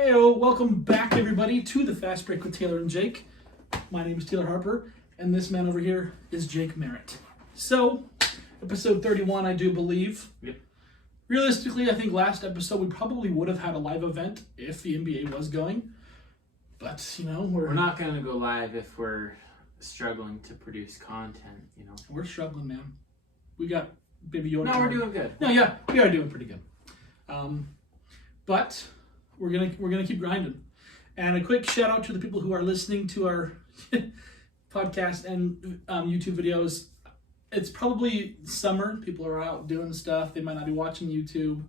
Heyo, welcome back everybody to the Fast Break with Taylor and Jake. My name is Taylor Harper, and this man over here is Jake Merritt. So, episode 31, I do believe. Yep. Realistically, I think last episode we probably would have had a live event if the NBA was going. But, you know, we're not going to go live if we're struggling to produce content, you know. We're struggling, man. We got Baby Yoda. No, we're doing good. No, yeah, we are doing pretty good. But we're gonna keep grinding. And a quick shout out to the people who are listening to our podcast and YouTube videos. It's probably summer. People are out doing stuff. They might not be watching YouTube.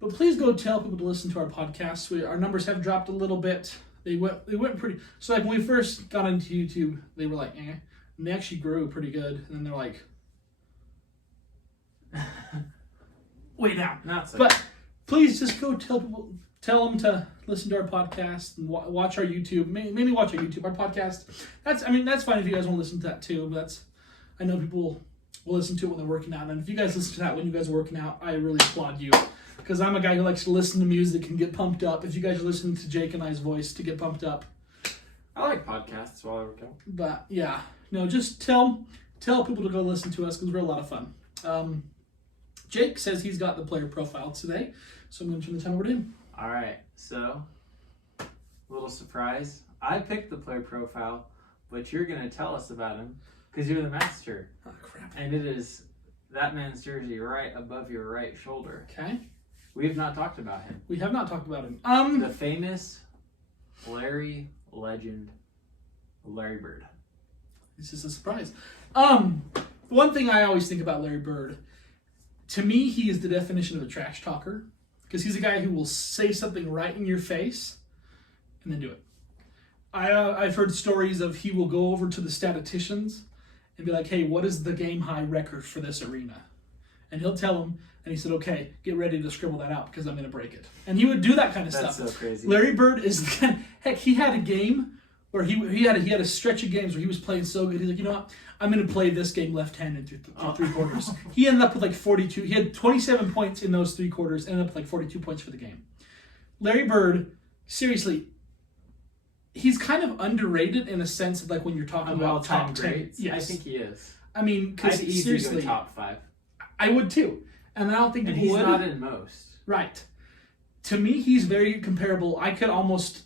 But please go tell people to listen to our podcast. Our numbers have dropped a little bit. They went pretty. So like when we first got into YouTube, they were like, eh. And they actually grew pretty good. And then they're like, way down. Not so. But please just go tell them to listen to our podcast and watch our YouTube. Mainly watch our YouTube. Our podcast. That's fine if you guys want to listen to that too. But I know people will listen to it when they're working out. And if you guys listen to that when you guys are working out, I really applaud you. Because I'm a guy who likes to listen to music and get pumped up. If you guys are listening to Jake and I's voice to get pumped up. I like podcasts while I work out. But yeah, no, just tell people to go listen to us because we're a lot of fun. Jake says he's got the player profile today, so I'm going to turn the time over to him. All right, so little surprise. I picked the player profile, but you're going to tell us about him because you're the master. Oh, crap. And it is that man's jersey right above your right shoulder. Okay. We have not talked about him. We have not talked about him. The famous Larry legend, Larry Bird. This is a surprise. One thing I always think about Larry Bird, to me, he is the definition of a trash talker because he's a guy who will say something right in your face and then do it. I've heard stories of he will go over to the statisticians and be like, hey, what is the game high record for this arena? And he'll tell them, and he said, okay, get ready to scribble that out because I'm going to break it. And he would do that kind of That's stuff. so crazy. Larry Bird is the kind heck, he had a game where he had a stretch of games where he was playing so good. He's like, you know what? I'm going to play this game left-handed through three quarters. He ended up with like 42. He had 27 points in those 3 quarters, ended up with like 42 points for the game. Larry Bird, seriously, he's kind of underrated in a sense of like when you're talking about top 10 greats. Yes. I think he is. I mean, because I'd easily seriously, go top 5. I would too. And I don't think And people he's would. not in most. Right. To me, he's very comparable. I could almost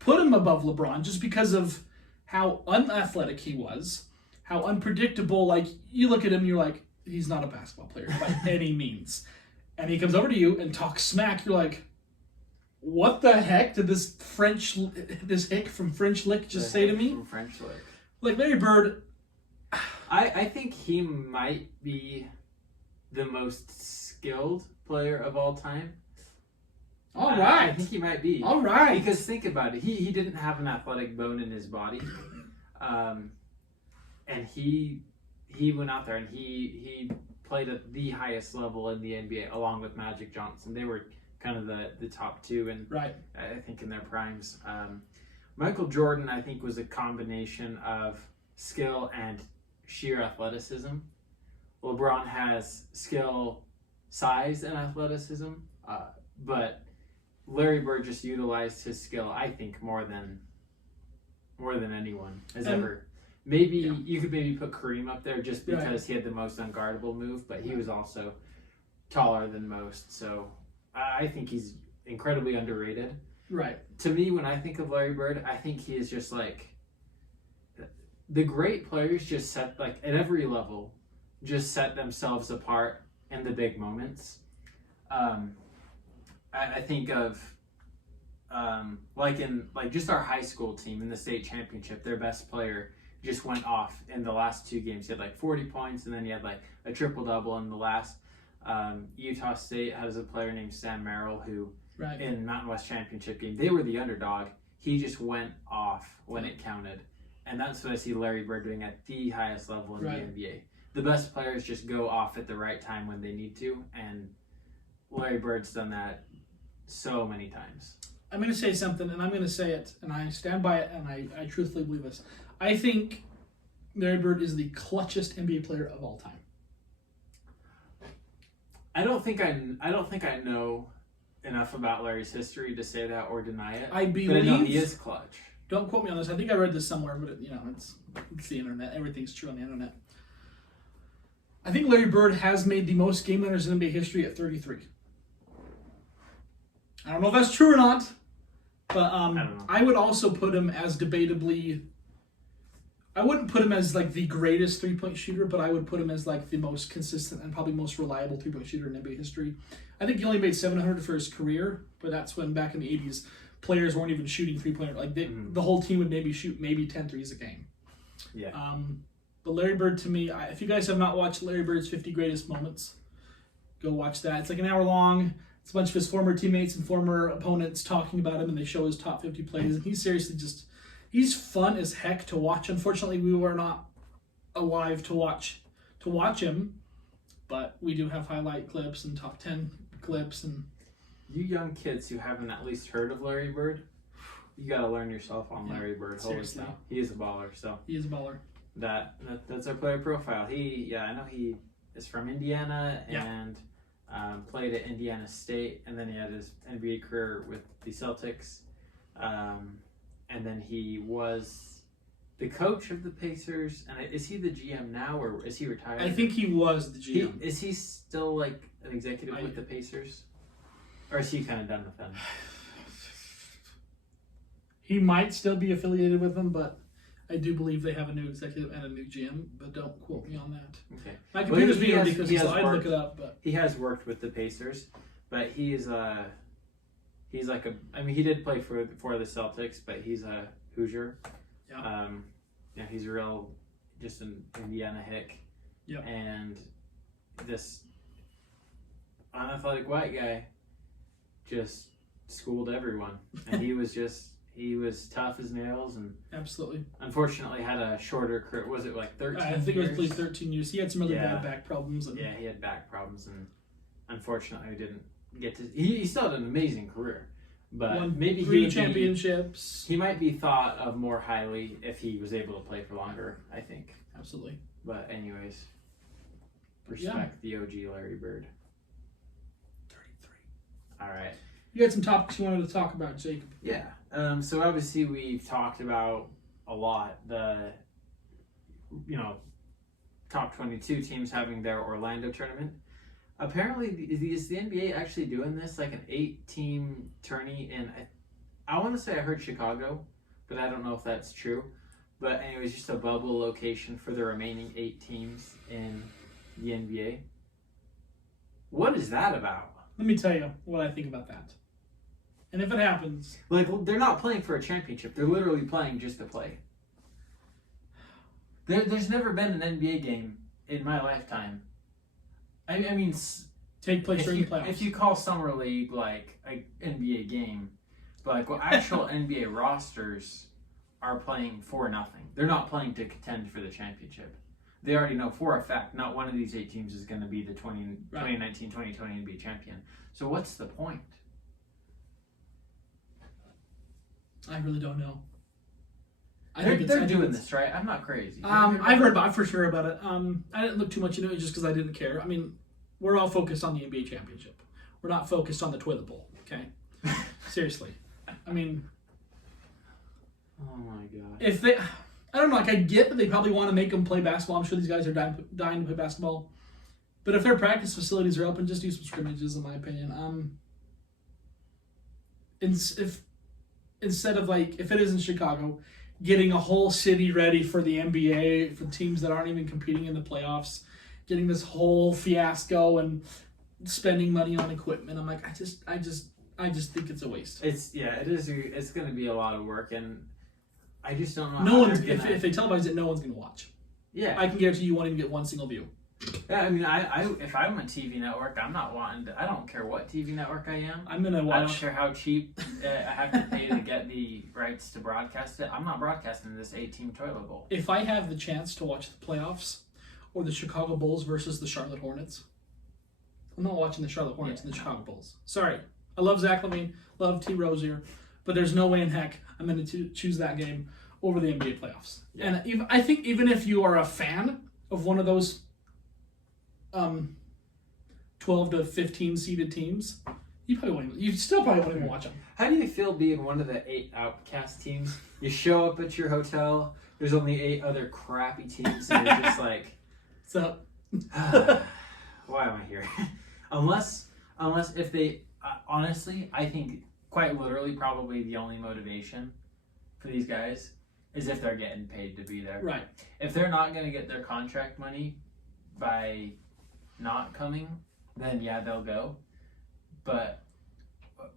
put him above LeBron just because of how unathletic he was, how unpredictable. Like, you look at him, you're like, he's not a basketball player by any means. And he comes over to you and talks smack. You're like, what the heck did this hick from French Lick just say to me? From French Lick. Like, Larry Bird. I think he might be the most skilled player of all time. All right. I think he might be. All right. Because think about it. He didn't have an athletic bone in his body. And he went out there and he played at the highest level in the NBA along with Magic Johnson. They were kind of the top 2 and Right. I think in their primes. Michael Jordan, I think, was a combination of skill and sheer athleticism. LeBron has skill, size, and athleticism, but Larry Bird just utilized his skill, I think, more than anyone has ever. Maybe you could maybe put Kareem up there just because he had the most unguardable move, but he was also taller than most. So I think he's incredibly underrated. Right. To me, when I think of Larry Bird, I think he is just like the great players just set, like at every level, just set themselves apart in the big moments. I think of like just our high school team in the state championship, their best player just went off in the last 2 games. He had like 40 points, and then he had like a triple-double in the last. Utah State has a player named Sam Merrill who, in Mountain West Championship game, they were the underdog. He just went off when it counted. And that's what I see Larry Bird doing at the highest level in the NBA. The best players just go off at the right time when they need to, and Larry Bird's done that so many times. I'm going to say something, and I'm going to say it, and I stand by it, and I truthfully believe this. I think Larry Bird is the clutchest NBA player of all time. I don't think I know enough about Larry's history to say that or deny it. I but I know he believe. is clutch. Don't quote me on this. I think I read this somewhere, but it's the internet. Everything's true on the internet. I think Larry Bird has made the most game winners in NBA history at 33. I don't know if that's true or not, but I don't know. I would also put him as debatably. I wouldn't put him as like the greatest 3-point shooter, but I would put him as like the most consistent and probably most reliable 3-point shooter in NBA history. I think he only made 700 for his career, but that's when back in the 80s, players weren't even shooting 3-pointer. Like the whole team would maybe shoot 10 threes a game. Yeah. But Larry Bird, to me, if you guys have not watched Larry Bird's 50 Greatest Moments, go watch that. It's like an hour long. It's a bunch of his former teammates and former opponents talking about him, and they show his top 50 plays. And he's seriously he's fun as heck to watch. Unfortunately, we were not alive to watch him, but we do have highlight clips and top 10 clips. And You young kids who haven't at least heard of Larry Bird, you got to learn yourself on Larry Bird. Holy seriously. cow. He is a baller. So he is a baller. that's our player profile. I know he is from Indiana and played at Indiana State, and then he had his NBA career with the Celtics, and then he was the coach of the Pacers. And is he the GM now, or is he retired? I think he was the GM. Is he still like an executive with the Pacers, or is he kind of done with them? He might still be affiliated with them, but I do believe they have a new executive and a new GM, but don't quote me on that. Okay. My computer's being has ridiculous, so I'd worked- look it up. But He has worked with the Pacers, but he's like he did play for the Celtics, but he's a Hoosier. Yeah. He's a real, just an Indiana hick. Yeah. And this unathletic white guy just schooled everyone, and he was tough as nails, and absolutely. unfortunately had a shorter career. Was it like 13 I think years? it was played 13 years. He had some really Yeah. bad back problems. And Yeah, he had back problems, and unfortunately didn't get to. He still had an amazing career, but won maybe 3 he would championships. he might be thought of more highly if he was able to play for longer. I think. Absolutely. But anyways, respect the OG Larry Bird. 33. All right. You had some topics you wanted to talk about, Jacob. Yeah. So obviously we've talked about a lot the top 22 teams having their Orlando tournament. Apparently, is the NBA actually doing this, like an 8-team tourney? And I want to say I heard Chicago, but I don't know if that's true. But anyways, just a bubble location for the remaining 8 teams in the NBA. What is that about? Let me tell you what I think about that. And if it happens, Like, they're not playing for a championship. They're literally playing just to play. There's never been an NBA game in my lifetime. I mean, take place during the playoffs. if you call Summer League like an NBA game, but like actual NBA rosters are playing for nothing. They're not playing to contend for the championship. They already know for a fact not one of these 8 teams is going to be the 2019-2020 NBA champion. So what's the point? I really don't know. They're doing this, right? I'm not crazy. I've for sure about it. I didn't look too much into it just because I didn't care. I mean, we're all focused on the NBA championship. We're not focused on the toilet bowl. Okay, seriously. I mean, oh my god. if they, I don't know. Like I get that they probably want to make them play basketball. I'm sure these guys are dying to play basketball. But if their practice facilities are open, just do some scrimmages, in my opinion. If instead of like if it is in Chicago, getting a whole city ready for the NBA for teams that aren't even competing in the playoffs, getting this whole fiasco and spending money on equipment, I'm like, I just think it's a waste. It is. It's going to be a lot of work, and I just don't know. No one's if they televise it, no one's going to watch. Yeah, I can guarantee you won't even get one single view. Yeah, I mean, I if I'm a TV network, I'm not wanting to, I don't care what TV network I am. I'm gonna watch. I don't care how cheap I have to pay to get the rights to broadcast it. I'm not broadcasting this 8-team toilet bowl. If I have the chance to watch the playoffs or the Chicago Bulls versus the Charlotte Hornets, I'm not watching the Charlotte Hornets and the Chicago Bulls. Sorry, I love Zach LaVine, love T. Rozier, but there's no way in heck I'm going to choose that game over the NBA playoffs. Yeah. And I think even if you are a fan of one of those 12 to 15 seeded teams, You probably won't. You still probably won't even watch them. How do you feel being one of the 8 outcast teams? You show up at your hotel. There's only 8 other crappy teams, and you're just like, So, why am I here? unless if they honestly, I think quite literally, probably the only motivation for these guys is if they're getting paid to be there. right. If they're not going to get their contract money by not coming, then yeah, they'll go. But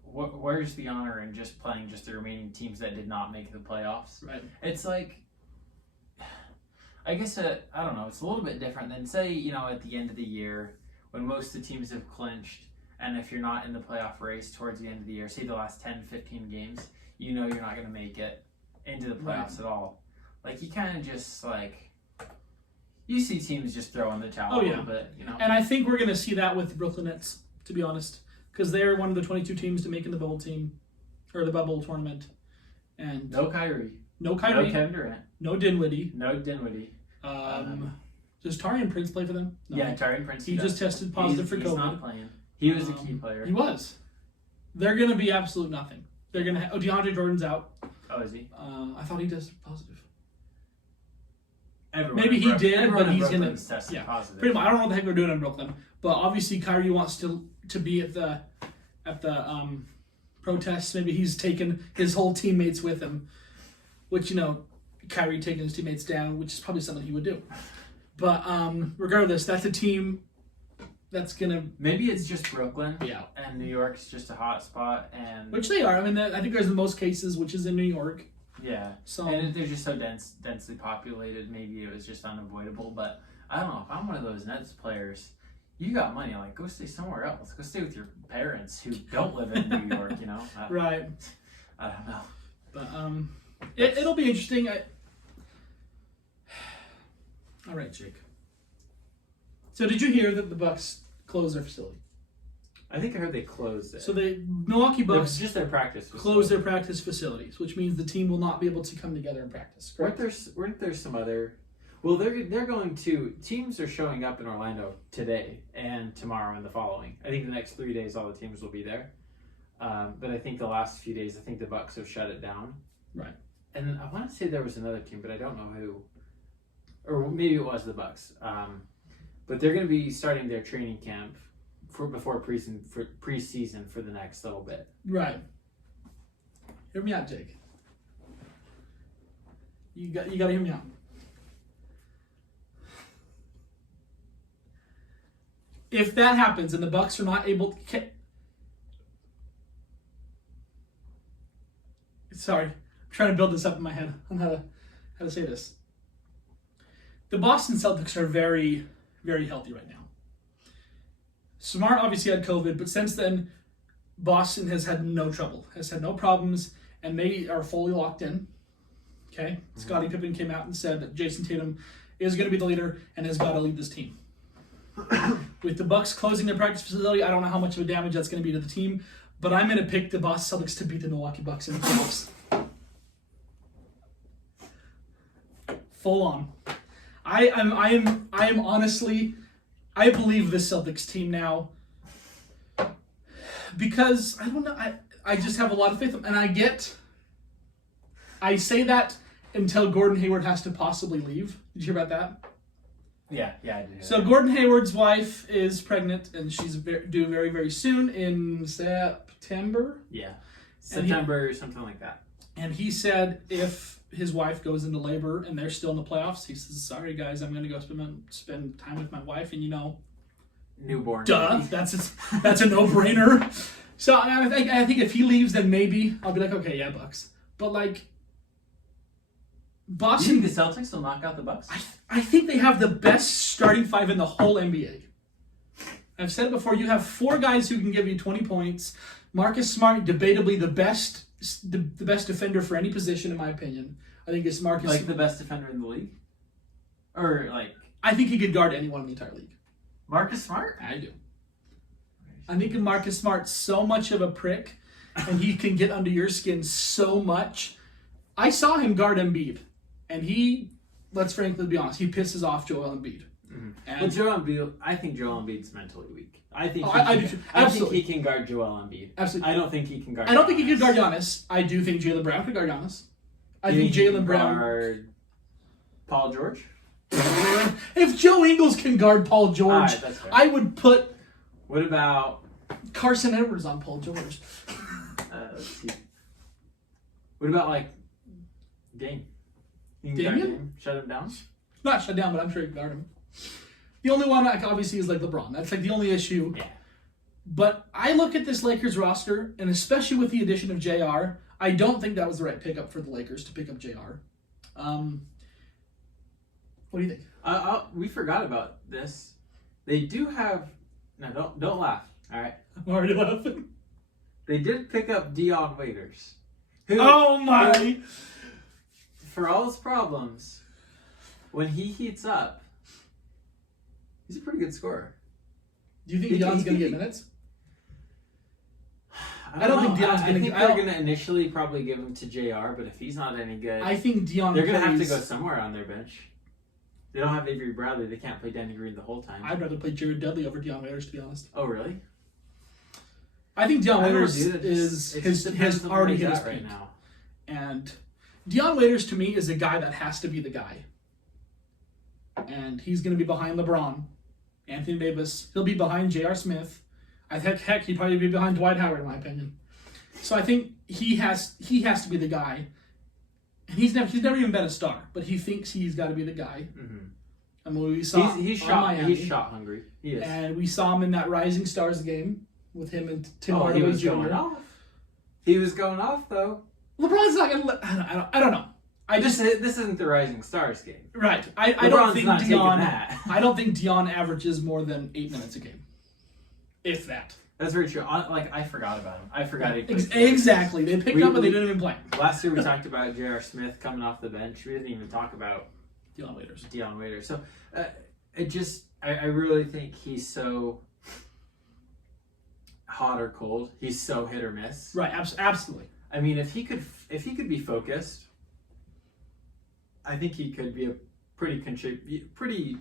where's the honor in just playing just the remaining teams that did not make the playoffs? Right. It's like, I guess, I don't know, it's a little bit different than, say, at the end of the year when most of the teams have clinched, and if you're not in the playoff race towards the end of the year, say the last 10, 15 games, you're not going to make it into the playoffs at all. Like, you kind of just, like, you see teams just throw in the towel a little bit, And I think we're going to see that with the Brooklyn Nets, to be honest, because they're one of the 22 teams to make in the bubble team, or the bubble tournament. And no Kyrie. No Kyrie. No Kevin Durant. No Dinwiddie. No Dinwiddie. Does Tarian Prince play for them? No. Yeah, Tarian Prince. He just tested positive for COVID. He's not playing. He was a key player. He was. They're going to be absolute nothing. They're going to. DeAndre Jordan's out. Oh, is he? I thought he tested positive. Maybe he did, but he's going to test positive. Pretty much. I don't know what the heck they're doing in Brooklyn, but obviously Kyrie wants to be at the protests. Maybe he's taken his whole teammates with him, which Kyrie taking his teammates down, which is probably something he would do. But regardless, that's a team that's gonna. Maybe it's just Brooklyn. Yeah. And New York's just a hot spot, and which they are. I mean, I think there's the most cases, which is in New York. Yeah. So and they're just so densely populated. Maybe it was just unavoidable. But I don't know. If I'm one of those Nets players, you got money. Like, go stay somewhere else. Go stay with your parents who don't live in New York. Right. I don't know. But it'll be interesting. All right, Jake. So did you hear that the Bucks closed their facility? I think I heard they closed it. So the Milwaukee Bucks just their practice closed their practice facilities, which means the team will not be able to come together and practice. Correct? Weren't there some other? Well, they're going to. Teams are showing up in Orlando today and tomorrow and the following. I think the next 3 days all the teams will be there. But I think the last few days, I think the Bucks have shut it down. Right. And I want to say there was another team, but I don't know who. Or maybe it was the Bucks. But they're going to be starting their training camp before preseason for the next little bit. Right. Hear me out, Jake. You got to hear me out. If that happens and the Bucks are not able to, sorry, I'm trying to build this up in my head on how to say this. The Boston Celtics are very, very healthy right now. Smart obviously had COVID, but since then, Boston has had no trouble, has had no problems, and they are fully locked in. Okay? Mm-hmm. Scottie Pippen came out and said that Jason Tatum is going to be the leader and has got to lead this team. With the Bucks closing their practice facility, I don't know how much of a damage that's going to be to the team, but I'm going to pick the Boston Celtics to beat the Milwaukee Bucks in the playoffs. Full on. I am honestly, I believe the Celtics team now because I don't know, I just have a lot of faith, and I say that until Gordon Hayward has to possibly leave. Did you hear about that? Yeah, I did. So Gordon Hayward's wife is pregnant, and she's due very, very soon in September. Yeah, September, something like that. And he said if his wife goes into labor and they're still in the playoffs, he says, "Sorry guys, I'm going to go spend time with my wife," and newborn. Duh, that's a no-brainer. So I think if he leaves, then maybe I'll be like, okay, yeah, Bucks. But like, Boston, you think the Celtics will knock out the Bucks? I think they have the best starting five in the whole NBA. I've said it before. You have 4 guys who can give you 20 points. Marcus Smart, debatably the best defender for any position, in my opinion. I think it's Marcus. Like the best defender in the league, or like I think he could guard anyone in the entire league. Marcus Smart? I do. I think Marcus Smart's so much of a prick, and he can get under your skin so much. I saw him guard Embiid, and let's frankly be honest, he pisses off Joel Embiid. Mm-hmm. And Well, Joel Embiid, I think Joel Embiid's mentally weak. I think I do too. Absolutely. he can guard Joel Embiid. Absolutely. I don't think he can guard. I don't think he Giannis. could guard Giannis. I do think Jaylen Brown could guard Giannis. I You think he Jaylen can Brown. guard Paul George. If Joe Ingles can guard Paul George, All right, that's fair. I would put What about Carson Edwards on Paul George. let's see. What about like Dame? You can guard Damian? Dame? Shut him down. Not shut down, but I'm sure he can guard him. The only one, like, obviously, is like LeBron. That's like the only issue. Yeah. But I look at this Lakers roster, and especially with the addition of JR, I don't think that was the right pickup for the Lakers to pick up JR. What do you think? We forgot about this. They do have. No, don't laugh. All right. I'm already laughing. They did pick up Dion Waiters. Who, Oh my! for all his problems, when he heats up, he's a pretty good scorer. Do you think He- Dion's he- going to he- get minutes? I don't think Dion's I gonna- think I they're don't- going to initially probably give him to JR, but if he's not any good, I think Dion they're going to have to plays- go somewhere on their bench. They don't have Avery Bradley. They can't play Danny Green the whole time. I'd rather play Jared Dudley over Dion Waiters, to be honest. Oh, really? I think Dion I don't know, Waiters dude. It just has depends on already where hit he's his at right peak. now. And Dion Waiters, to me, is a guy that has to be the guy. And he's going to be behind LeBron, Anthony Davis. He'll be behind J.R. Smith. I think, heck, he'd probably be behind Dwight Howard, in my opinion. So I think he has to be the guy. And he's never even been a star, but he thinks he's got to be the guy. Mm-hmm. I mean, we saw He's on shot. Miami, He's shot hungry. He is. and we saw him in that Rising Stars game with him and Tim he Hardaway was Jr. going off. He was going off though. LeBron's not going to. I don't know. This isn't the Rising Stars game. Right. I don't LeBron's think not taking Dion. that. I don't think Dion averages more than 8 minutes a game, if that. That's very true. I forgot about him. I forgot he played. Exactly. They picked up, but they didn't even play. Last year we talked about J.R. Smith coming off the bench. We didn't even talk about Dion Waiters. Dion Waiters. So I really think he's so hot or cold. He's so hit or miss. Right. Absolutely. I mean, if he could be focused, I think he could be a pretty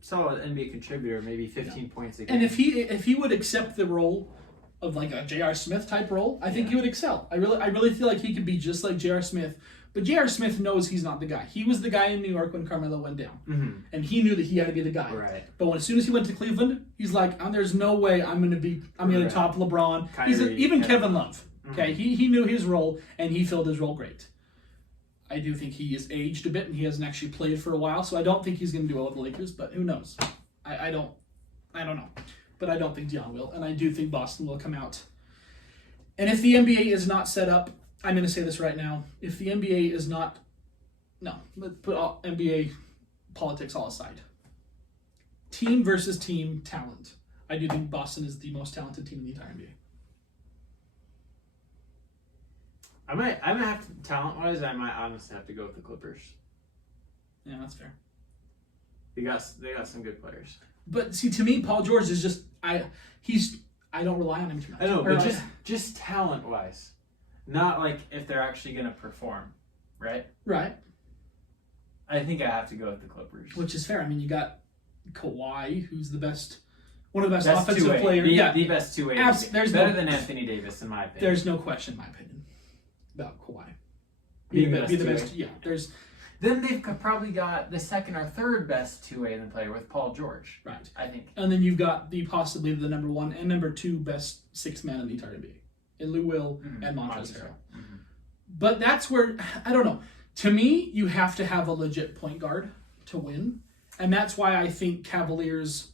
solid NBA contributor, maybe 15 points a game. And if he would accept the role of like a J.R. Smith type role, I think he would excel. I really feel like he could be just like J.R. Smith. But J.R. Smith knows he's not the guy. He was the guy in New York when Carmelo went down. Mm-hmm. And he knew that he had to be the guy. Right. But as soon as he went to Cleveland, he's like, there's no way I'm going to Right. top LeBron. Kyrie, Even Kevin. Kevin Love. Okay, he knew his role, and he filled his role great. I do think he is aged a bit, and he hasn't actually played for a while, so I don't think he's going to do well with the Lakers, but who knows? I don't know. But I don't think Dion will, and I do think Boston will come out. And if the NBA is not set up, I'm going to say this right now, if the NBA is not... No, let's put all NBA politics all aside. Team versus team talent. I do think Boston is the most talented team in the entire NBA. I might have to, talent-wise, I might honestly have to go with the Clippers. Yeah, that's fair. They got some good players. But see, to me, Paul George is just I don't rely on him too much. I know, Or but just talent-wise, not like if they're actually gonna perform, right? right, I think I have to go with the Clippers. which is fair. I mean, you got Kawhi, who's the best, one of the best Best offensive two-way. players. The best two-way. There's better no- than Anthony Davis, in my opinion. There's no question, in my opinion, about Kawhi Being be the the best best. Yeah, there's Then they've probably got the second or third best two-way in the player with Paul George. right, I think. and then you've got possibly the number 1 and number 2 best 6th man in the entire NBA, in Lou Will and Montrezl Harrell. Mm-hmm. But that's where, I don't know. To me, you have to have a legit point guard to win. And that's why I think Cavaliers,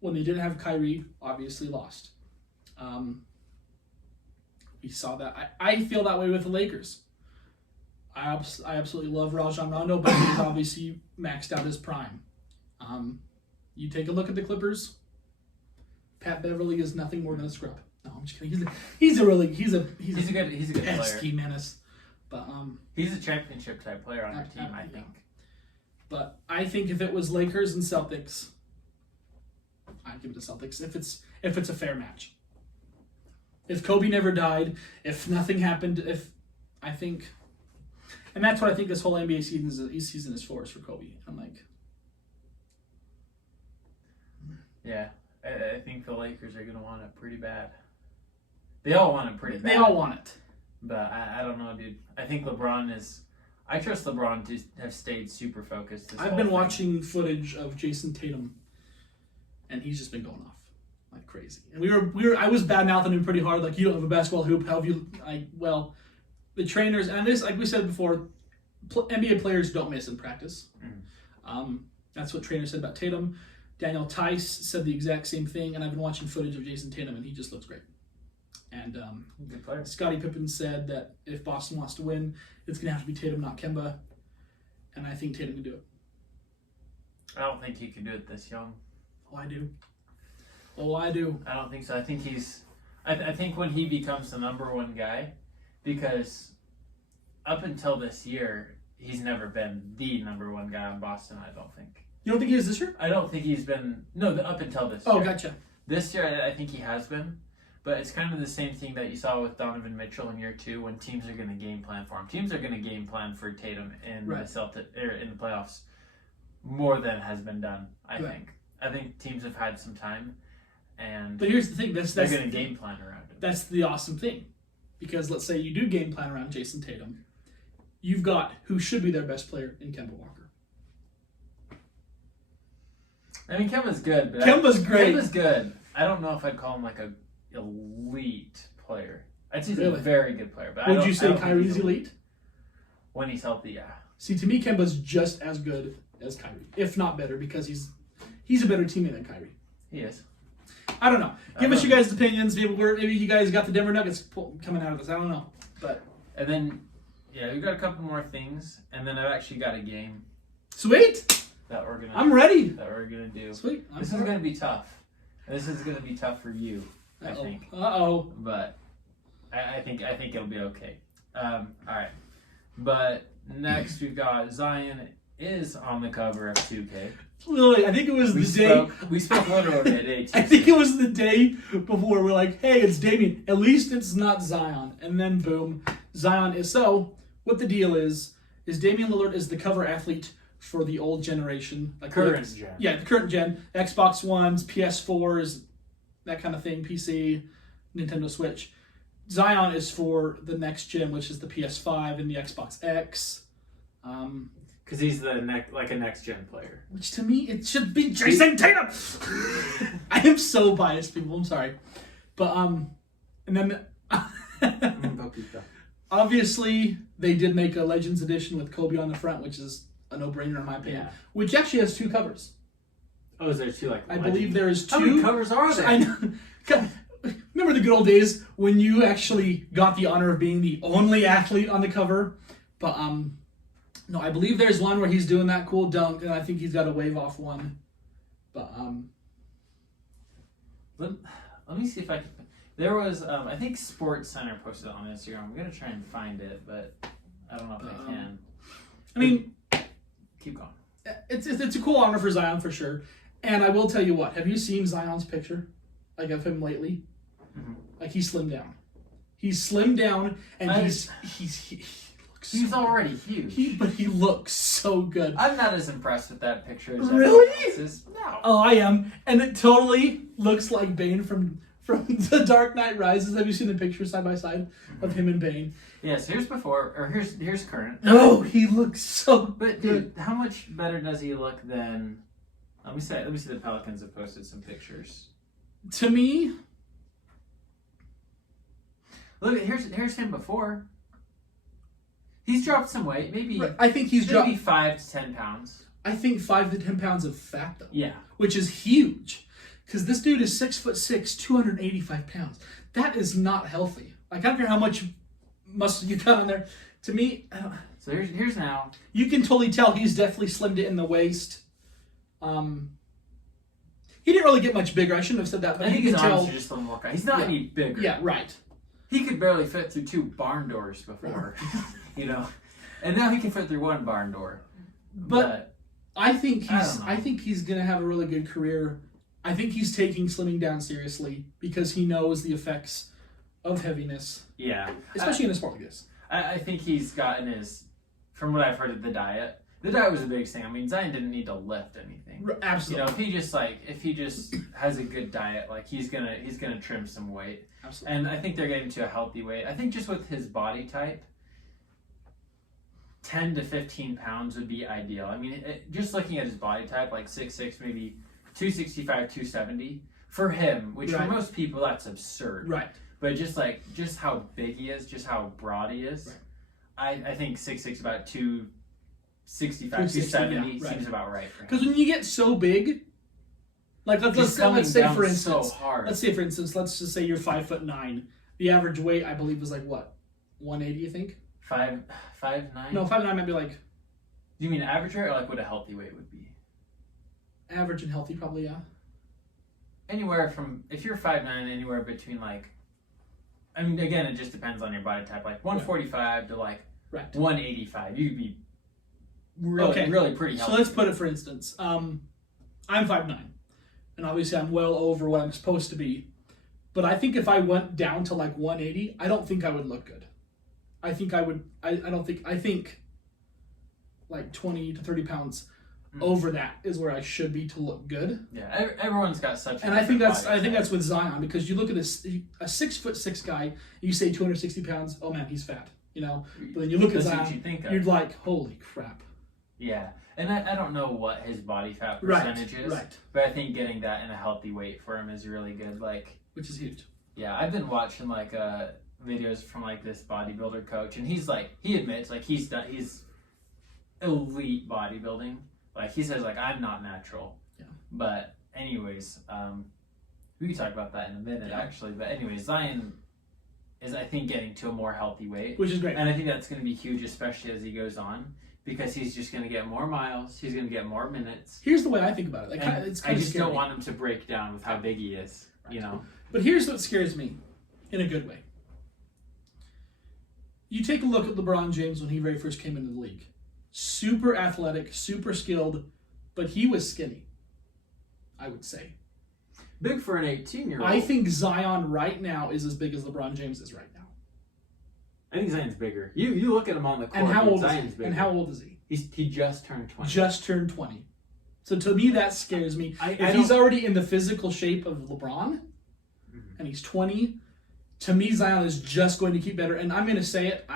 when they didn't have Kyrie, obviously lost. We saw that. I feel that way with the Lakers. I absolutely love Rajon Rondo, but he's obviously maxed out his prime. You take a look at the Clippers. Pat Beverly is nothing more than a scrub. No, I'm just kidding. He's a good pesky player. menace. But He's a championship type player on your team, I think. But I think if it was Lakers and Celtics, I'd give it to Celtics if it's a fair match. If Kobe never died, if nothing happened, and that's what I think this whole NBA season is for Kobe. I'm like, Yeah, I think the Lakers are gonna want it pretty bad. They all want it pretty bad. They all want it. But I don't know, dude. I think LeBron is. I trust LeBron to have stayed super focused. I've been watching footage of Jason Tatum, and he's just been going off like crazy. And we were. I was bad mouthing him pretty hard. Like, you don't have a basketball hoop. How have you? Well, the trainers, and this, like we said before, NBA players don't miss in practice. That's what trainers said about Tatum. Daniel Tice said the exact same thing, and I've been watching footage of Jason Tatum, and he just looks great. And good player. Scottie Pippen said that if Boston wants to win, it's going to have to be Tatum, not Kemba. And I think Tatum can do it. I don't think he can do it this young. Oh, I do. Oh, I do. I don't think so. I think he's. I think when he becomes the number one guy, because up until this year, he's never been the number one guy on Boston. I don't think. You don't think he is this year? I don't think he's been. No, up until this. Oh, year. gotcha. This year, I think he has been. But it's kind of the same thing that you saw with Donovan Mitchell in year 2 when teams are going to game plan for him. Teams are going to game plan for Tatum in Right. in the playoffs more than has been done, I Right. think. I think teams have had some time, and But here's the thing. they're That's going to game plan around him. That's the awesome thing. Because let's say you do game plan around Jason Tatum. You've got who should be their best player in Kemba Walker. I mean, Kemba's good. But Kemba's great. Kemba's good. I don't know if I'd call him like a elite player. I'd say he's Really? a very good player. But Would I you say don't think Kyrie's he's elite? When he's healthy, yeah. See, to me, Kemba's just as good as Kyrie, if not better, because he's a better teammate than Kyrie. He is. I don't know. Give I us don't your guys' opinions. Maybe you guys got the Denver Nuggets coming out of this. I don't know. But And then, yeah, we've got a couple more things, and then I've actually got a game sweet. that we're gonna I'm ready. do. Sweet. This is gonna be tough. This is gonna be tough for you, I think. Uh-oh. But I think it'll be okay. All right. But next we've got Zion is on the cover of 2K. Literally, I think it was the day. We spoke literally a day. I think it was the day before we're like, hey, it's Damian. At least it's not Zion. And then boom, Zion is. So what the deal is Damian Lillard is the cover athlete for the old generation. Like Current gen. Yeah, the current gen. Xbox Ones, PS4s, that kind of thing, PC, Nintendo Switch. Zion is for the next gen, which is the PS5 and the Xbox X. Because he's the next gen player. Which to me, it should be Jason Tatum. I am so biased, people. I'm sorry, but and then obviously they did make a Legends edition with Kobe on the front, which is a no-brainer in my opinion. Yeah. Which actually has 2 covers. Oh, is there 2 I believe there is 2. How many covers are there? I know. Remember the good old days when you actually got the honor of being the only athlete on the cover? But no, I believe there's one where he's doing that cool dunk, and I think he's got a wave off one. But let me see if I can. There was I think Sports Center posted it on Instagram. I'm gonna try and find it, but I don't know if I can. I mean, Keep going. it's a cool honor for Zion for sure. And I will tell you what. Have you seen Zion's picture, like of him lately? Mm-hmm. Like he's slimmed down. He's slimmed down, and he looks. He's so already huge. But he looks so good. I'm not as impressed with that picture as Really? everyone else is. No. Oh, I am, and it totally looks like Bane from The Dark Knight Rises. Have you seen the picture side by side of him and Bane? Yes. Here's before, or here's current. Oh, he looks so But dude, how much better does he look than? Let me see. The Pelicans have posted some pictures. To me, Look, here's him before. He's dropped some weight, maybe. I think he's maybe dropped. 5 to 10 pounds. I think 5 to 10 pounds of fat though. Yeah. Which is huge, because this dude is 6'6", 285 pounds. That is not healthy. Like, I don't care how much muscle you got on there. To me, So here's now. you can totally tell he's definitely slimmed it in the waist. He didn't really get much bigger. I shouldn't have said that, but I think you his can arms tell. are just a little more. He's not Yeah. any bigger. Yeah, right. He could barely fit through 2 barn doors before, you know, and now he can fit through 1 barn door. But I think I don't know. I think he's gonna have a really good career. I think he's taking slimming down seriously because he knows the effects of heaviness, yeah, especially in a sport like this. I think he's gotten his, from what I've heard of the diet, The diet was the biggest thing. I mean, Zion didn't need to lift anything. Absolutely. If he just has a good diet, like he's gonna trim some weight. Absolutely. And I think they're getting to a healthy weight. I think just with his body type, 10 to 15 pounds would be ideal. I mean, just looking at his body type, like 6'6", maybe 265, 270 for him, which for most people that's absurd. Right. But just how big he is, just how broad he is, I think 6'6", about 265, 270 seems about right for him. Because when you get so big, like let's say for instance, let's just say you're 5'9". The average weight I believe is like what, 180? You think? 5'9"? No, 5'9" might be like. Do you mean average weight or like what a healthy weight would be? Average and healthy, probably, yeah. Anywhere from, if you're 5'9", anywhere between like, I mean, again, it just depends on your body type. Like 145 to like 185, you'd be really pretty healthy. So let's put it, for instance, I'm 5'9", and obviously I'm well over what I'm supposed to be. But I think if I went down to like 180, I don't think I would look good. I think I would. I think like 20 to 30 pounds over that is where I should be to look good. Yeah, everyone's got such. And I think that's with Zion, because you look at this, a 6'6" guy, you say 260 pounds. Oh man, he's fat. You know, but then you look at Zion, you're like, holy crap. Yeah, and I don't know what his body fat percentage is, but I think getting that in a healthy weight for him is really good. Like, which is huge. Yeah, I've been watching like videos from like this bodybuilder coach, and he's like, he admits like he's elite bodybuilding. Like he says like, I'm not natural. Yeah. But anyways, we can talk about that in a minute actually. But anyways, Zion is, I think, getting to a more healthy weight, which is great, and I think that's going to be huge, especially as he goes on, because he's just going to get more miles. He's going to get more minutes. Here's the way I think about it. Like, I just don't want him to break down with how big he is. You know. But here's what scares me, in a good way. You take a look at LeBron James when he very first came into the league. Super athletic, super skilled, but he was skinny, I would say. Big for an 18-year-old. I think Zion right now is as big as LeBron James is right now. I think Zion's bigger. You look at him on the court, and how old Zion's is he? bigger. And how old is he? He just turned 20. Just turned 20. So to me, that scares me. If he's already in the physical shape of LeBron, and he's 20, to me, Zion is just going to keep better. And I'm going to say it.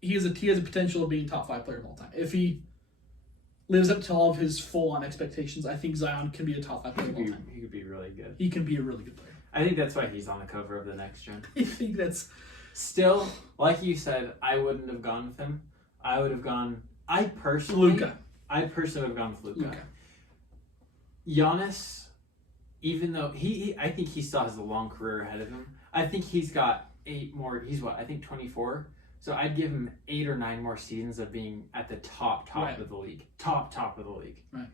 He has a potential of being top 5 player of all time. If he lives up to all of his full-on expectations, I think Zion can be a top 5 player of all time. He could be really good. He can be a really good player. I think that's why he's on the cover of the next gen. I think that's... Still, like you said, I wouldn't have gone with him. I would have gone... I personally would have gone with Luka. Giannis, even though I think he still has a long career ahead of him. I think he's got 8 more... He's what? I think 24? So I'd give him 8 or 9 more seasons of being at the top of the league. Top of the league. Right.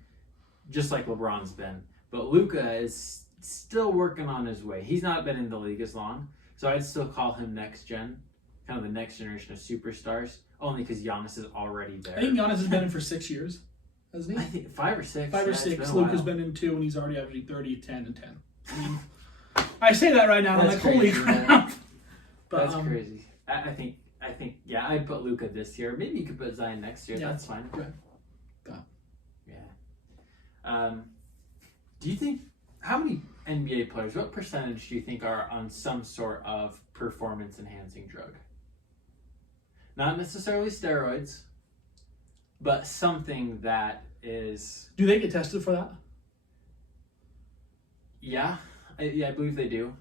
Just like LeBron's been. But Luka is still working on his way. He's not been in the league as long. So I'd still call him next gen. Kind of the next generation of superstars. Only because Giannis is already there. I think Giannis has been in for 6 years. Hasn't he? I think 5 or 6. 5 or 6. Luka's been in 2, and he's already averaging 30, 10, and 10. I mean, I say that right now, and I'm like, holy crap. But, that's crazy. I think, yeah, I'd put Luka this year. Maybe you could put Zion next year. Yeah, that's fine. Right. Yeah. Do you think, how many NBA players, what percentage do you think are on some sort of performance-enhancing drug? Not necessarily steroids, but something that is... Do they get tested for that? Yeah, I believe they do.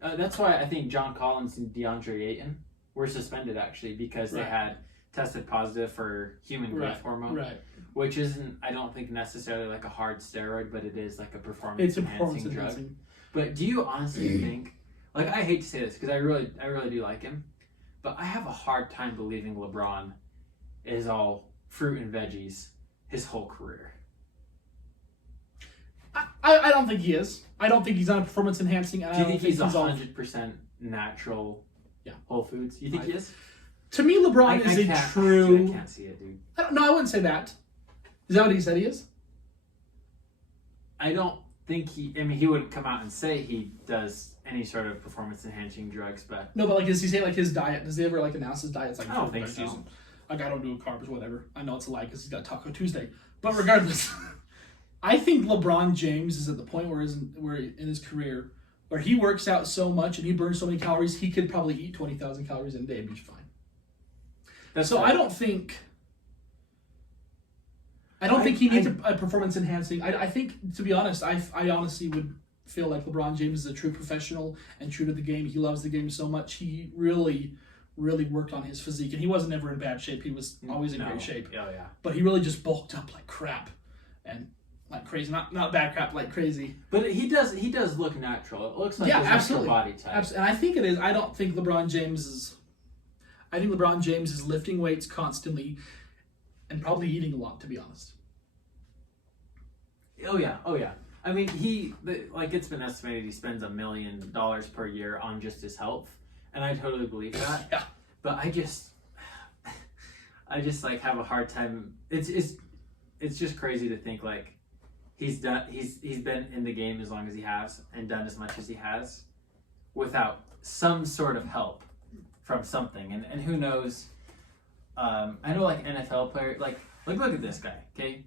That's why I think John Collins and DeAndre Ayton were suspended, actually, because they had tested positive for human growth hormone, which isn't, I don't think, necessarily like a hard steroid, but it is like a performance-enhancing drug. But do you honestly think, like, I hate to say this because I really do like him, but I have a hard time believing LeBron is all fruit and veggies his whole career. I don't think he is. I don't think he's on performance-enhancing. Do you think he's 100% natural whole foods? You think he is? To me, LeBron is a true... I can't see it, dude. No, I wouldn't say that. Is that what he said he is? I don't think he... I mean, he wouldn't come out and say he does any sort of performance-enhancing drugs, but... No, but like, does he say like his diet? Does he ever like announce his diet? It's like, I don't think so. Like, I don't do carbs, whatever. I know it's a lie because he's got Taco Tuesday. But regardless, I think LeBron James is at the point where in his career where he works out so much and he burns so many calories, he could probably eat 20,000 calories in a day and be fine. So I don't think he needs a performance enhancing. I think, to be honest, I honestly would feel like LeBron James is a true professional and true to the game. He loves the game so much. He really, really worked on his physique, and he wasn't ever in bad shape. He was always in great shape. Oh yeah. But he really just bulked up like crap, and like crazy. Not bad crap, like crazy. But he does look natural. It looks like his natural body type. And I think it is. I think LeBron James is lifting weights constantly, and probably eating a lot. To be honest. Oh yeah. I mean, it's been estimated he spends $1 million per year on just his health, and I totally believe that. Yeah. But I just like have a hard time. It's just crazy to think like he's been in the game as long as he has and done as much as he has without some sort of help from something. And who knows? I know like NFL players like look at this guy, okay?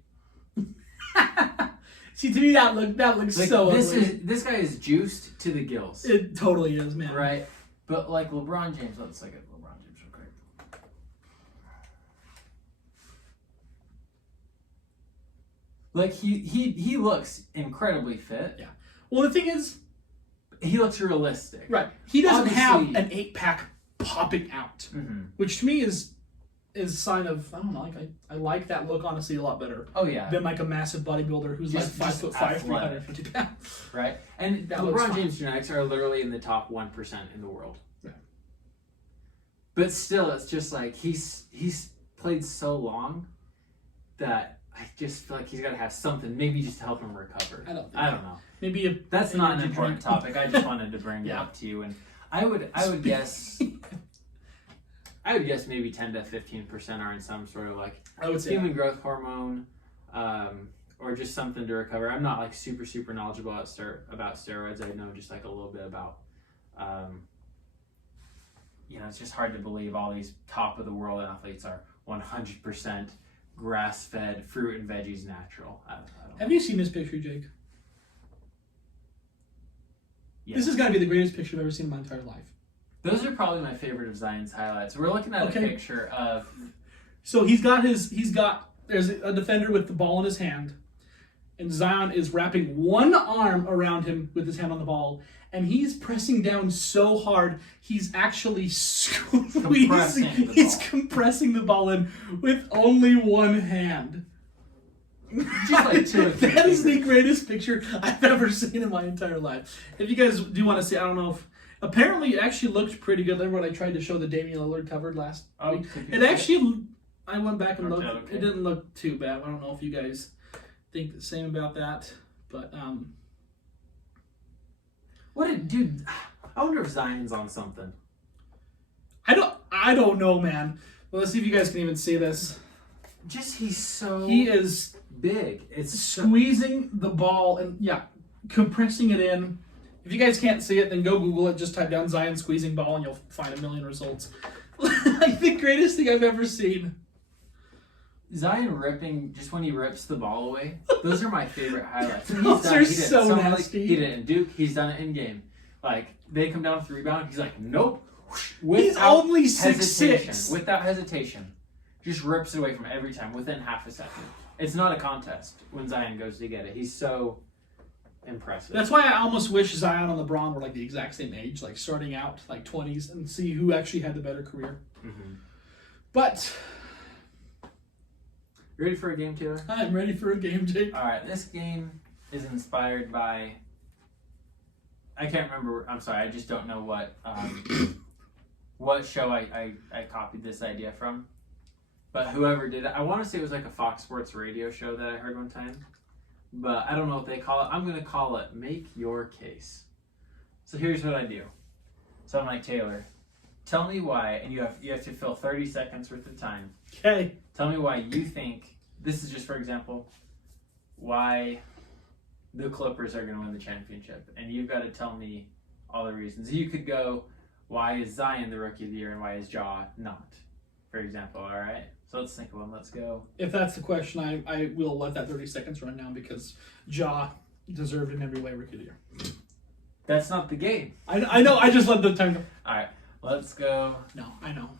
See, to me that looks like, so this guy is juiced to the gills. It totally is, man. Right? But like LeBron James, let's look at LeBron James real quick. Like he looks incredibly fit. Yeah. Well, the thing is, he looks realistic. Right. He doesn't have Obviously- an 8-pack popping out, Mm-hmm. which to me is a sign of, I don't know, like I like that look honestly a lot better Oh yeah. than like a massive bodybuilder who's Just like 5'5", athletic. 350 pounds. Right? And That looks LeBron fine. James genetics are literally in the top 1% in the world. Yeah. But still, it's just like he's played so long that I just feel like he's got to have something, maybe just to help him recover. I don't know. Maybe That's not an energy important drink. topic. I just wanted to bring it Yeah. up to you, and I would guess. I would guess maybe 10 to 15% are in some sort of like I would say human growth hormone, or just something to recover. I'm not like super knowledgeable about steroids. I know just like a little bit about, it's just hard to believe all these top of the world athletes are 100% grass-fed fruit and veggies natural. I don't Have you seen this picture, Jake? Yeah. This has got to be the greatest picture I've ever seen in my entire life. Those are probably my favorite of Zion's highlights. We're looking at a picture of. So there's a defender with the ball in his hand, and Zion is wrapping one arm around him with his hand on the ball, and he's pressing down so hard he's actually compressing the ball in with only one hand. Just like two or three That is the fingers. greatest picture I've ever seen in my entire life. If you guys do want to see, I don't know if. Apparently, it actually looked pretty good. Remember what I tried to show the Damian Lillard covered last week? It actually, I went back and looked. Okay. It didn't look too bad. I don't know if you guys think the same about that, but dude? I wonder if Zion's on something. I don't know, man. Well, let's see if you guys can even see this. He's so. He is big. It's squeezing the ball and compressing it in. If you guys can't see it, then go Google it. Just type down Zion squeezing ball and you'll find a million results. Like the greatest thing I've ever seen. Zion ripping, just when he rips the ball away. Those are my favorite highlights. And Those are he did it so many- nasty. He did it in Duke. He's done it in game. Like, they come down with the rebound. He's like, nope. He's Without only hesitation. 6'6". Without hesitation. Just rips it away from every time within half a second. It's not a contest when Zion goes to get it. He's so impressive. That's why I almost wish Zion and LeBron were like the exact same age, like starting out like 20s, and see who actually had the better career. Mm-hmm. But You ready for a game, Taylor? I'm ready for a game, Jake. All right, this game is inspired by. I can't remember. I'm sorry, I just don't know what show I copied this idea from. But whoever did it, I want to say it was like a Fox Sports radio show that I heard one time. But I don't know what they call it. I'm going to call it Make Your Case. So here's what I do. So I'm like, Taylor, tell me why, and you have to fill 30 seconds worth of time. Okay. Tell me why you think, this is just for example, why the Clippers are going to win the championship. And you've got to tell me all the reasons. You could go, why is Zion the Rookie of the Year and why is Ja not? for example. All right. So let's think of one. Let's go. If that's the question, I will let that 30 seconds run now because Ja deserved in every way Rookie of the Year. That's not the game. I know. I just let the time go. All right. Let's go. No, I know.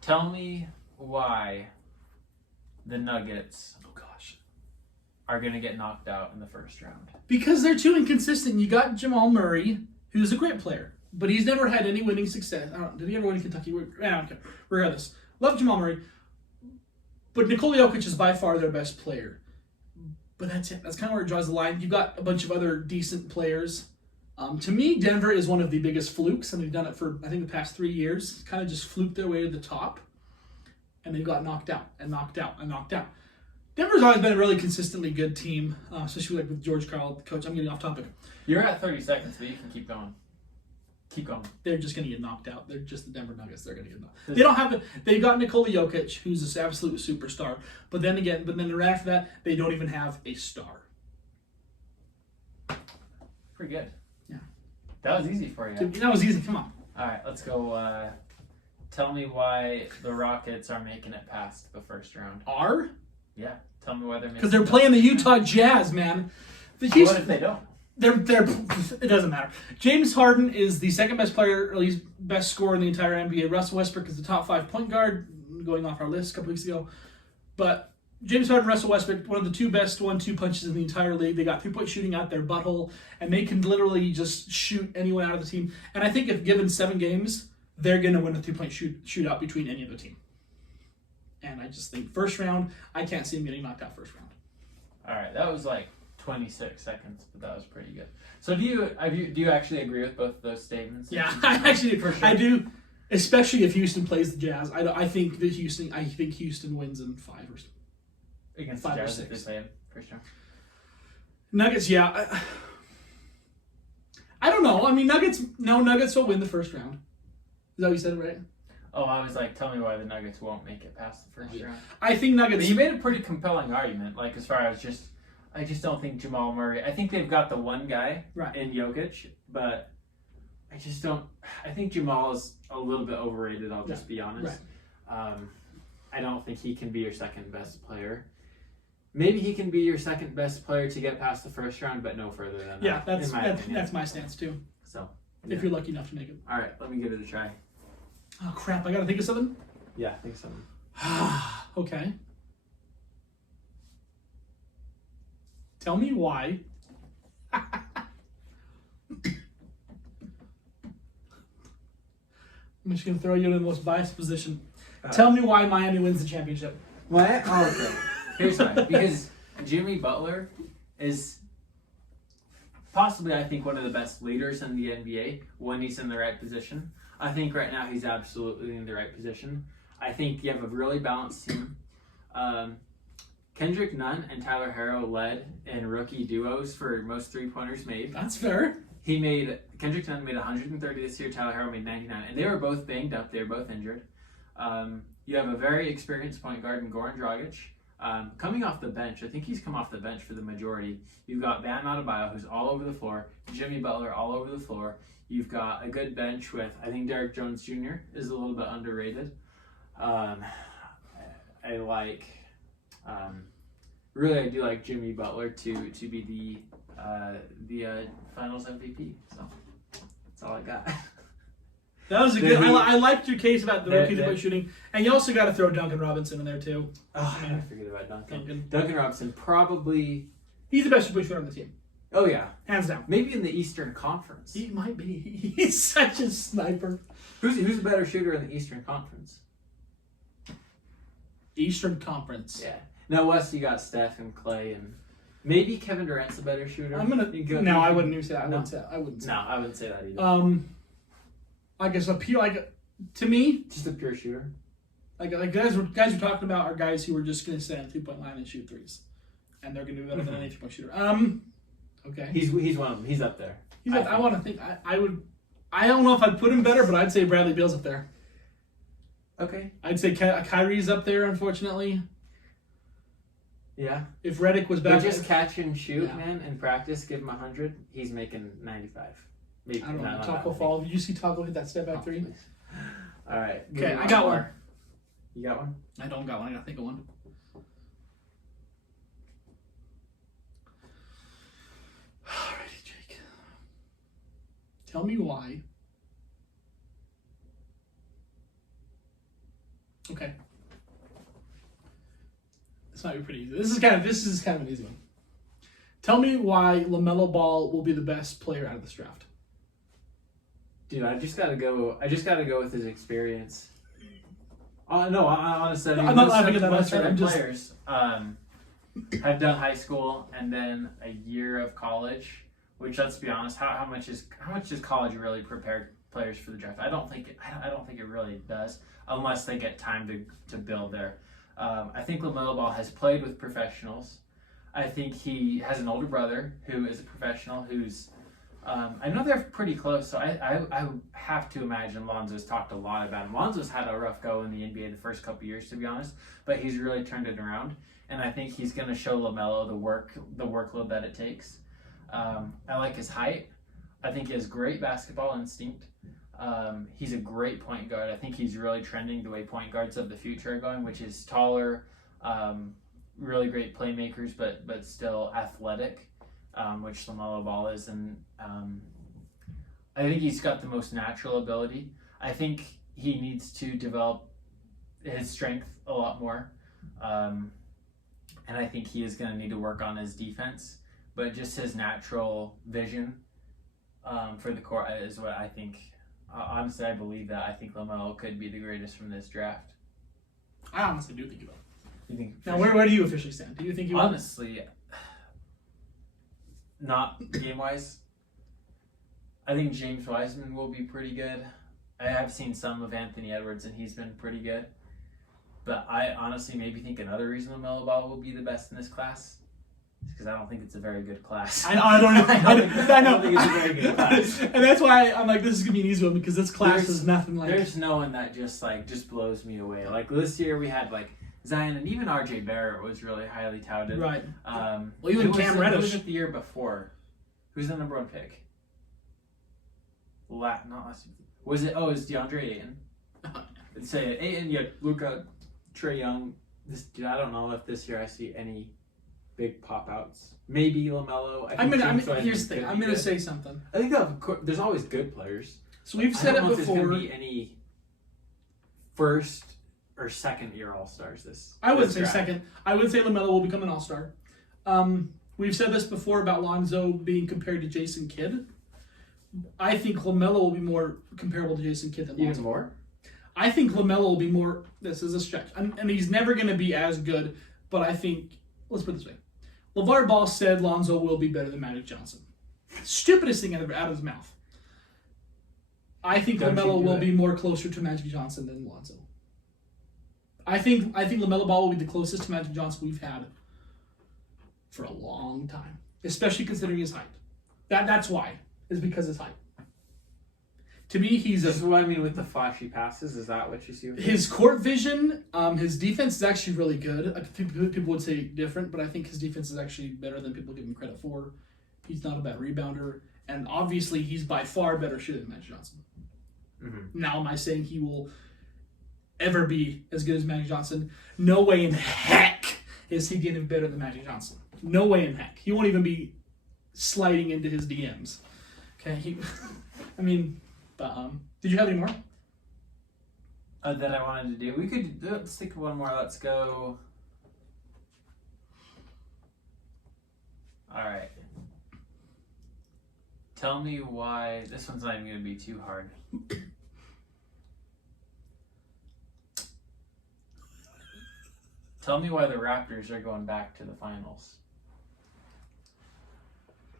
Tell me why the Nuggets Oh gosh. are going to get knocked out in the first round. Because they're too inconsistent. You got Jamal Murray, who's a great player, but he's never had any winning success. Did he ever win in Kentucky? I don't care. Regardless, love Jamal Murray, but Nikola Jokic is by far their best player. But that's it. That's kind of where it draws the line. You've got a bunch of other decent players. To me, Denver is one of the biggest flukes, and they've done it for, I think, the past 3 years. Kind of just fluked their way to the top, and they've got knocked out and knocked out and knocked out. Denver's always been a really consistently good team, especially like with George Karl, the coach. I'm getting off topic. You're at 30 seconds, but you can keep going. Keep going. They're just going to get knocked out. They're just the Denver Nuggets. They're going to get knocked out. They don't have they've got Nikola Jokic, who's this absolute superstar. But then right after that, they don't even have a star. Pretty good. Yeah. That was easy for you. Dude, that was easy. Come on. All right, let's go. Tell me why the Rockets are making it past the first round. Are? Yeah. Tell me why they're making Because they're playing the Utah Jazz, man. The What Houston, if they don't? they're it doesn't matter. James Harden is the second best player, or at least best scorer in the entire NBA. Russell Westbrook is the top 5 point guard, going off our list a couple weeks ago. But James Harden, Russell Westbrook, one of the 2 best 1-2 punches in the entire league. They got 3-point shooting out their butthole, and they can literally just shoot anyone out of the team. And I think if given 7 games, they're going to win a 3-point shootout between any other team. And I just think first round, I can't see them getting knocked out first round. All right, that was like 26 seconds, but that was pretty good. So do you actually agree with both of those statements? Yeah, I actually do. For sure. I do, especially if Houston plays the Jazz. I think Houston wins in 5 or Against 5 the or Jazz if they 6. play it, for sure. Nuggets. Yeah, I don't know. I mean, Nuggets will win the first round. Is that what you said, right? Oh, I was like, tell me why the Nuggets won't make it past the first round. I think Nuggets. But you made a pretty compelling argument, like as far as I just don't think Jamal Murray. I think they've got the one guy Right. in Jokic, but I just don't. I think Jamal is a little bit overrated. I'll just be honest. Right. I don't think he can be your second best player. Maybe he can be your second best player to get past the first round, but no further than that. Yeah, in my opinion. that's my stance too. So, If you're lucky enough to make it. all right, let me give it a try. Oh crap! I gotta think of something. Yeah, I think so. Okay. Tell me why. I'm just gonna throw you in the most biased position. Tell me why Miami wins the championship. What? Oh, okay. Here's why. Because Jimmy Butler is possibly, I think, one of the best leaders in the NBA when he's in the right position. I think right now he's absolutely in the right position. I think you have a really balanced team. Kendrick Nunn and Tyler Herro led in rookie duos for most three-pointers made. That's fair. Kendrick Nunn made 130 this year. Tyler Herro made 99, and they were both banged up. They were both injured. You have a very experienced point guard in Goran Dragic. Coming off the bench, I think he's come off the bench for the majority. You've got Bam Adebayo, who's all over the floor. Jimmy Butler, all over the floor. You've got a good bench with, I think Derrick Jones Jr. is a little bit underrated. I do like Jimmy Butler to be the Finals MVP. So that's all I got. That was a good. I liked your case about the rookie They're- shooting, and you also got to throw Duncan Robinson in there too. Oh, I forget about Duncan. Duncan. Duncan Robinson probably. He's the best three-point shooter on the team, Oh yeah, hands down. maybe in the Eastern Conference. He might be. He's such a sniper. Who's a better shooter in the Eastern Conference? Eastern Conference. Yeah. Now West, you got Steph and Clay, and maybe Kevin Durant's a better shooter. I'm gonna. You go- No, I you- wouldn't say that. I No. wouldn't say that. I wouldn't say No, I wouldn't say that either. that. I guess to me, Just a pure shooter. like guys we're talking about are guys who are just gonna stand at 3-point line and shoot threes, and they're gonna be better than any 3-point shooter. Okay. He's one of them. He's up there. I want to think. I would. I don't know if I'd put him better, but I'd say Bradley Beal's up there. Okay. I'd say Kyrie's up there. Unfortunately, Yeah. if Redick was But back, just catch and shoot, Yeah. man. In practice, give him 100. He's making 95. Maybe. I don't know. not Taco that Fall. Did you see Taco hit that step back many. three? Oh, please. All right. give Okay, me I got one. more. You got one? I don't got one. I gotta think of one. Alrighty, Jake. Tell me why. Okay. This might be pretty easy. This is kind of an easy one. Tell me why LaMelo Ball will be the best player out of this draft. Dude, I just gotta go with his experience. No, I honestly, I'm not laughing at that most answer. other I'm just players have done high school and then a year of college. Which, let's be honest, how much does college really prepare players for the draft? I don't think it really does, unless they get time to build there. I think LaMelo Ball has played with professionals. I think he has an older brother who is a professional who's I know they're pretty close, so I have to imagine Lonzo's talked a lot about him. Lonzo's had a rough go in the NBA the first couple years, to be honest, but he's really turned it around, and I think he's going to show LaMelo the workload that it takes. I like his height. I think he has great basketball instinct. He's a great point guard. I think he's really trending the way point guards of the future are going, which is taller, really great playmakers, but still athletic. Which LaMelo Ball is, and I think he's got the most natural ability. I think he needs to develop his strength a lot more, and I think he is going to need to work on his defense. But just his natural vision for the court is what I think. Honestly, I believe that. I think LaMelo could be the greatest from this draft. I honestly do think he will. You think? Now, where do you officially stand? Do you think he will? Honestly, not game-wise. I think James Wiseman will be pretty good. I have seen some of Anthony Edwards, and he's been pretty good. But I honestly maybe think another reason LaMelo Ball will be the best in this class is because I don't think it's a very good class. I know. I don't think it's a very good class. And that's why I'm like, this is going to be an easy one, because this class is nothing like... There's no one that just blows me away. Like, this year we had, Zion, and even RJ Barrett was really highly touted. Right. Well, even Cam Reddish. Who was it the year before? Who's the number one pick? Not last year. Was it? Oh, it was DeAndre Ayton. I'd say Ayton, yeah, Luka, Trae Young. I don't know if this year I see any big pop outs. Maybe LaMelo. Here's the thing. I'm going to say something. I think there's always good players. So we've said it before. There's going to be any first or second year All-Stars I wouldn't say draft. second. I would say LaMelo will become an All-Star. We've said this before about Lonzo being compared to Jason Kidd. I think LaMelo will be more comparable to Jason Kidd than Lonzo. Even more? I think LaMelo will be more... This is a stretch. And he's never going to be as good, but I think... Let's put it this way. LeVar Ball said Lonzo will be better than Magic Johnson. Stupidest thing out of his mouth. I think LaMelo will be more closer to Magic Johnson than Lonzo. I think LaMelo Ball will be the closest to Magic Johnson we've had for a long time, especially considering his height. That's why. Is because of his height. To me, This is what I mean with the flashy passes. Is that what you see? His court vision, his defense is actually really good. I think people would say different, but I think his defense is actually better than people give him credit for. He's not a bad rebounder, and obviously he's by far better shooter than Magic Johnson. Mm-hmm. Now, am I saying he will ever be as good as Magic Johnson? No way in heck is he getting better than Magic Johnson. No way in heck. He won't even be sliding into his DMs. Okay, did you have any more? That I wanted to do. Let's think of one more. Let's go. All right. Tell me why. This one's not even going to be too hard. Tell me why the Raptors are going back to the finals.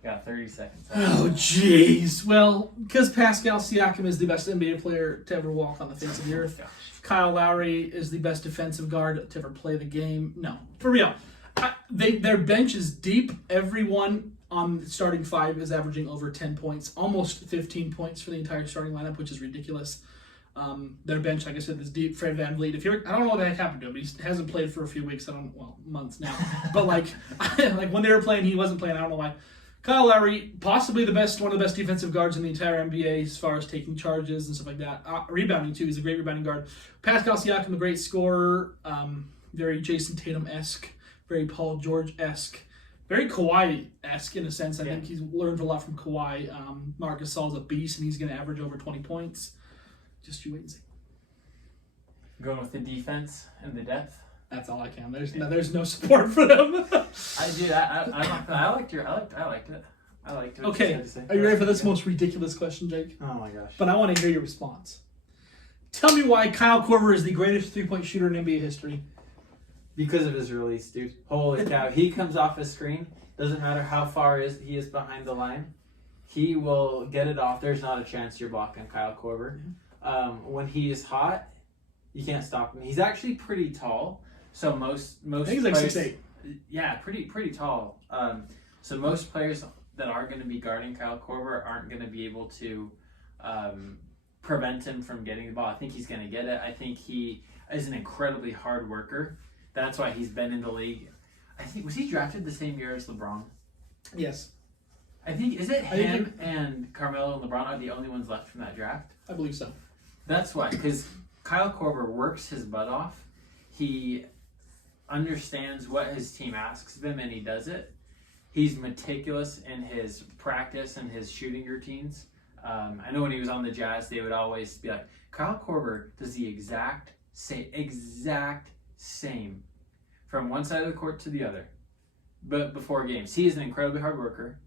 Got 30 seconds. Oh, jeez. Well, because Pascal Siakam is the best NBA player to ever walk on the face of the earth. Kyle Lowry is the best defensive guard to ever play the game. No, for real. Their bench is deep. Everyone on the starting five is averaging over 10 points, almost 15 points for the entire starting lineup, which is ridiculous. Their bench, like I said, is deep. Fred VanVleet. I don't know what the heck happened to him. He hasn't played for a few weeks. Months now. But like when they were playing, he wasn't playing. I don't know why. Kyle Lowry, possibly one of the best defensive guards in the entire NBA as far as taking charges and stuff like that. Rebounding too, he's a great rebounding guard. Pascal Siakam, a great scorer, very Jason Tatum-esque, very Paul George-esque, very Kawhi-esque in a sense. I think he's learned a lot from Kawhi. Marc Gasol's a beast, and he's going to average over 20 points. Just you wait and see. Going with the defense and the depth. That's all I can. There's no support for them. I liked it. I liked it. Okay, are you ready for this most ridiculous question, Jake? Oh my gosh. But I want to hear your response. Tell me why Kyle Korver is the greatest three-point shooter in NBA history. Because of his release, dude. Holy cow. He comes off his screen. Doesn't matter how far he is behind the line. He will get it off. There's not a chance you're blocking Kyle Korver. When he is hot, you can't stop him. He's actually pretty tall. So most I think he's like players, 6'8". Yeah, pretty tall. So most players that are going to be guarding Kyle Korver aren't going to be able to prevent him from getting the ball. I think he's going to get it. I think he is an incredibly hard worker. That's why he's been in the league. I think, was he drafted the same year as LeBron? Yes. I think, is it him and Carmelo and LeBron are the only ones left from that draft? I believe so. That's why, because Kyle Korver works his butt off. He understands what his team asks of him, and he does it. He's meticulous in his practice and his shooting routines. I know when he was on the Jazz, they would always be like, Kyle Korver does the exact same from one side of the court to the other, but before games. He is an incredibly hard worker.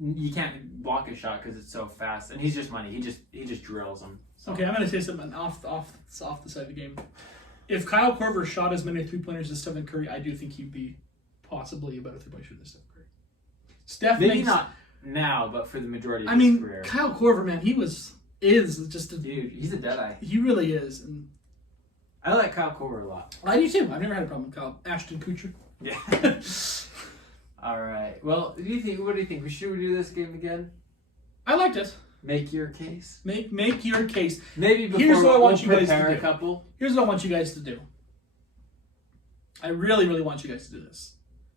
You can't block his shot because it's so fast, and he's just money. He just drills them. So. Okay, I'm going to say something off the side of the game. If Kyle Korver shot as many three-pointers as Stephen Curry, I do think he'd be possibly a better three-point shooter than Stephen Curry. Maybe not now, but for the majority of his career. Kyle Korver, man, is just a dude. He's a deadeye. He really is. And I like Kyle Korver a lot. I do too. I've never had a problem with Kyle. Ashton Kutcher. Yeah. All right. Well, what do you think? Should we do this game again? I liked it. Make your case. Make your case. Maybe before Here's what I want you guys to do. A couple. Here's what I want you guys to do. I really, really want you guys to do this.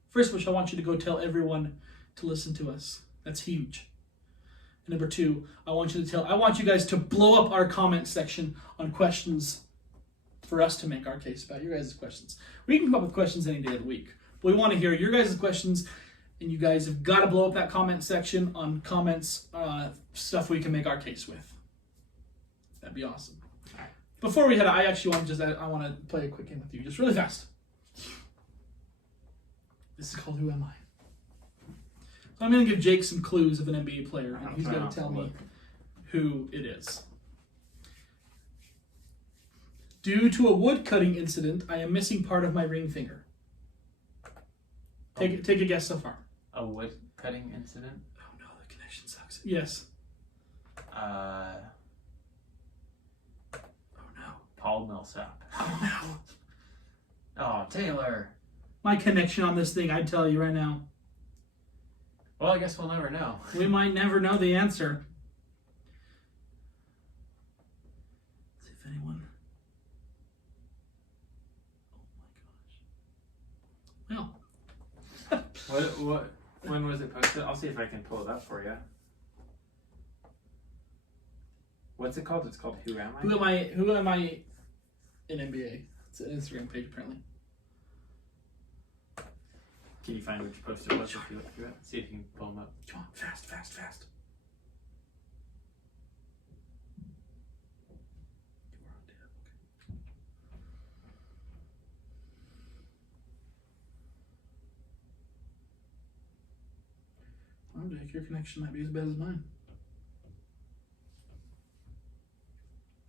First of which, I want you to go tell everyone to listen to us. That's huge. And number two, I want you guys to blow up our comment section on questions for us to make our case about your guys' questions. We can come up with questions any day of the week. But we want to hear your guys' questions, and you guys have got to blow up that comment section on comments, stuff we can make our case with. That'd be awesome. All right. Before we head out, I want to play a quick game with you, just really fast. This is called Who Am I? So I'm going to give Jake some clues of an NBA player, and he's going to tell me who it is. Due to a wood-cutting incident, I am missing part of my ring finger. Take a guess so far. A wood-cutting incident? Oh no, the connection sucks. Yes. Oh no. Paul Millsap. Oh no. Oh, Taylor. My connection on this thing, I tell you right now. Well, I guess we'll never know. We might never know the answer. Let's see if anyone... Oh my gosh. Well. When was it posted? I'll see if I can pull it up for you. What's it called? It's called Who Am I? Who am I in NBA? It's an Instagram page apparently. Can you find which post it was? Sure. If you look through it? See if you can pull them up. Come on, fast. Well, Jake, your connection might be as bad as mine.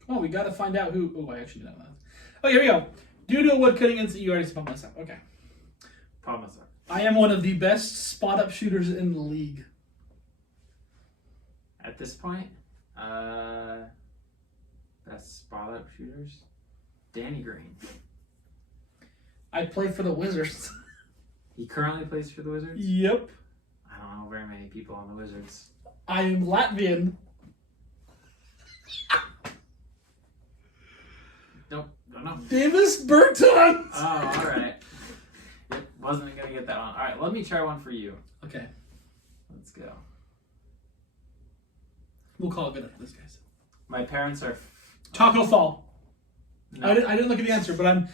Come on, we got to find out who... Oh, I actually know that. Oh, here we go. Due to a wood-cutting incident, you already spelled myself. Okay. Promise. I am one of the best spot-up shooters in the league. At this point, best spot-up shooters? Danny Green. I play for the Wizards. He currently plays for the Wizards? Yep. I don't know very many people on the Wizards. I am Latvian. Don't know. Davis Bertans! Oh, alright. Yep. Wasn't gonna get that one. All right, let me try one for you. Okay, Let's go. we'll call it good after this, guys. My parents are. Taco Fall. No. I didn't look at the answer, but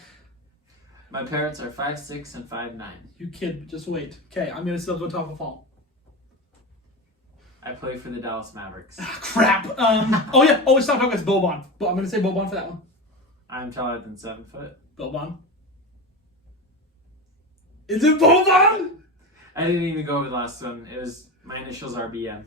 My parents are 5'6" and 5'9". you kid. Just wait. Okay, I'm gonna still go Taco Fall. I play for the Dallas Mavericks. Ah, crap. Oh yeah. Oh, it's not Taco. It's Boban. But I'm gonna say Boban for that one. I'm taller than 7 foot. Boban. Is it Boban? I didn't even go with the last one. It was my initials are BM.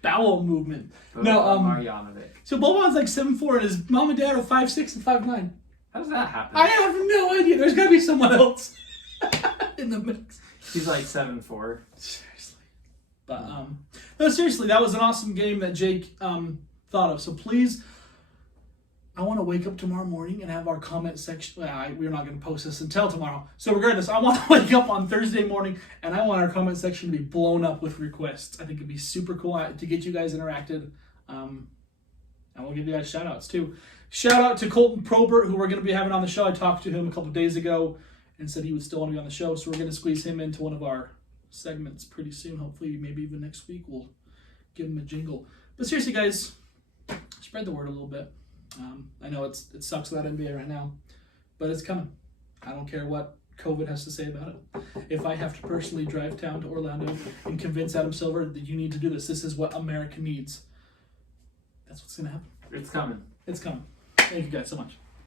Bowel movement. No, Marjanovic. So Boban's like 7'4", and his mom and dad are 5'6" and 5'9". How does that happen? I have no idea. There's gotta be someone else in the mix. He's like 7'4". Seriously. But no, seriously, that was an awesome game that Jake thought of. So please, I want to wake up tomorrow morning and have our comment section. We're not going to post this until tomorrow. So regardless, I want to wake up on Thursday morning and I want our comment section to be blown up with requests. I think it'd be super cool to get you guys interacted. And we'll give you guys shout outs too. Shout out to Colton Probert, who we're going to be having on the show. I talked to him a couple of days ago and said he would still want to be on the show. So we're going to squeeze him into one of our segments pretty soon. Hopefully, maybe even next week, we'll give him a jingle. But seriously, guys, spread the word a little bit. I know it sucks without NBA right now, but it's coming. I don't care what COVID has to say about it. If I have to personally drive down to Orlando and convince Adam Silver that you need to do this is what America needs, that's what's going to happen. It's coming. It's coming. Thank you guys so much.